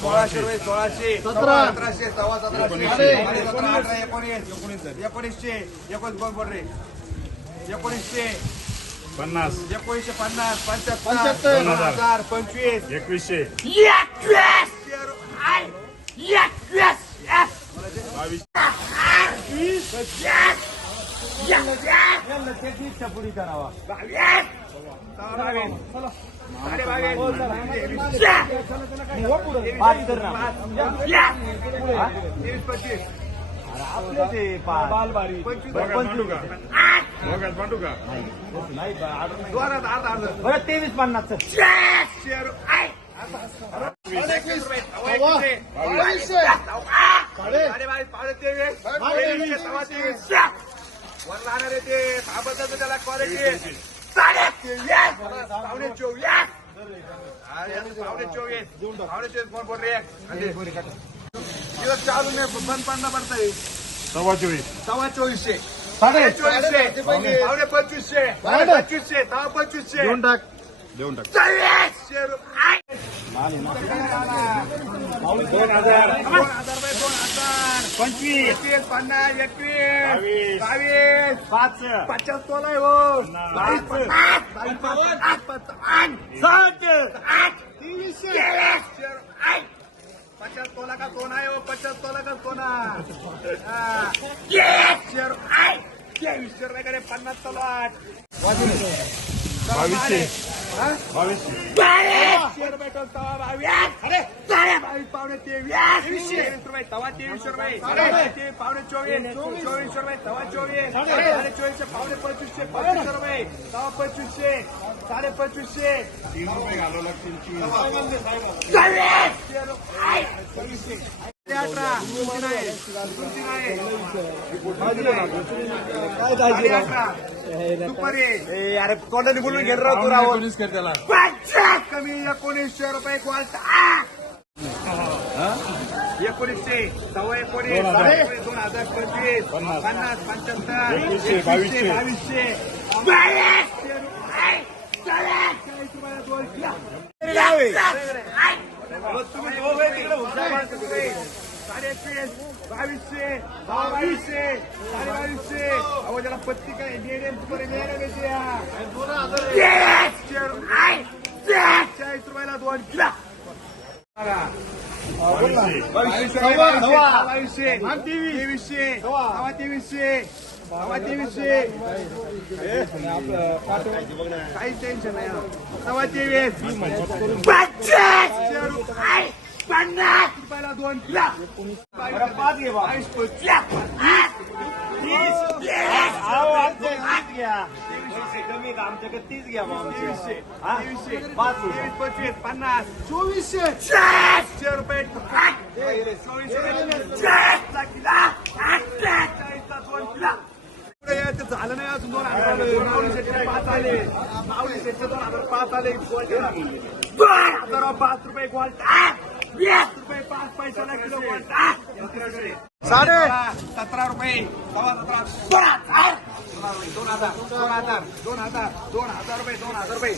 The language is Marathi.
सोळाशे रुपये सोळाशे. सतरा. सतराशे सव्वा अठरा एकोणीस. एकोणीसशे. एकोणीस एकोणीसशे. पन्नास. एकोणीसशे पन्नास पंच्याहत्तर. दोन हजार पंचवीस. एकवीसशे. बावीस. तेवीस पच्चीस पंचवीस बघा मांडू का बघा मांडू का दोन हजार अर्धा अर्धा बरं तेवीस पन्नास साडे साडेबावीस पावणे तेवीस. तेवीस. सव्वा तेवीस. वर ते त्याला क्वालिटी पावणे चोवीस चोवीस. पावणे चोवीस कोण बोल रे दिवस चालू नाही बंद पडणं पडतंय सव्वा चोवीस. सव्वा चोवीसशे. साडे चोवीसशे. पावणे पंचवीसशे. पंचवीसशे. सव्वा पंचवीसशे. देऊन टाक. देऊन टाक. चाळीसशे रुपये दोन हजार दोन हजार रुपये दोन हजार पंचवीस. एकवीस पन्नास एकवीस. बावीस. पाच. पचास तोला आहे हो. बावीस साठ. आठ आठ पचास तोला का सोना आहे हो. पचास तोला का सोना हा. शेर रुपये. कडे पन्नास तोला आठ बावीसशे. हा? बावीस पावणे तेवीस तेवीस रुपये तवा तेवीसशे रुपये पावणे चोवीस चोवीसशे रुपये तवा चोवीस साडे चोवीसशे पावणे पंचवीसशे पंचवीसशे रुपये तवा पंचवीसशे साडे पंचवीसशे तीन रुपये घालावं लागतील तीन सव्वीसशे ते अठरा तुमची नाही तुमची नाही साडे अठरा दुपारी. अरे तोंडाने बोलून घेत राहतो राव कमी एकोणीसशे रुपये क्वालटा एकोणीसशे सव्वा एकोणीस दोन हजार. पंचवीस पन्नास. पंच्याहत्तर. बावीसशे. बावीसशे रुपये. चाळीस रुपयाला दोन किलो. तुम्ही दोघे तिकडे हुशार माणसं तुम्ही. साडे एकवीस बावीसशे सहा बावीसशे साडे बावीसशे अहो त्याला पत्ती काय नेडे तुकडे नेडे देते या. चाळीसशे रुपये. चाळीस रुपयाला दोन. किलो बावीसशे तेवीसशे तेवीसशे तेवीसशे. काहीच टेन्शन नाही. हा. तेवीस. पन्नास. रुपयाला दोन पाच घे बावीस कमी आमच्याकडे तीस घ्या बा आमचे. तेवीसशे हा? तेवीसशे पाच. पंचवीस पन्नास. चोवीसशे. चारशे रुपये झालं नाही अजून दोन हजार. पाच आले. माऊली शेटचे दोन हजार पाच आले. दोन हजार पाच रुपये क्वालिटी वीस रुपये. पाच पैशाला किलो साडे सतरा रुपये. सव्वा सतरा दोन हजार. दोन हजार. दोन हजार. दोन हजार रुपये दोन हजार रुपये.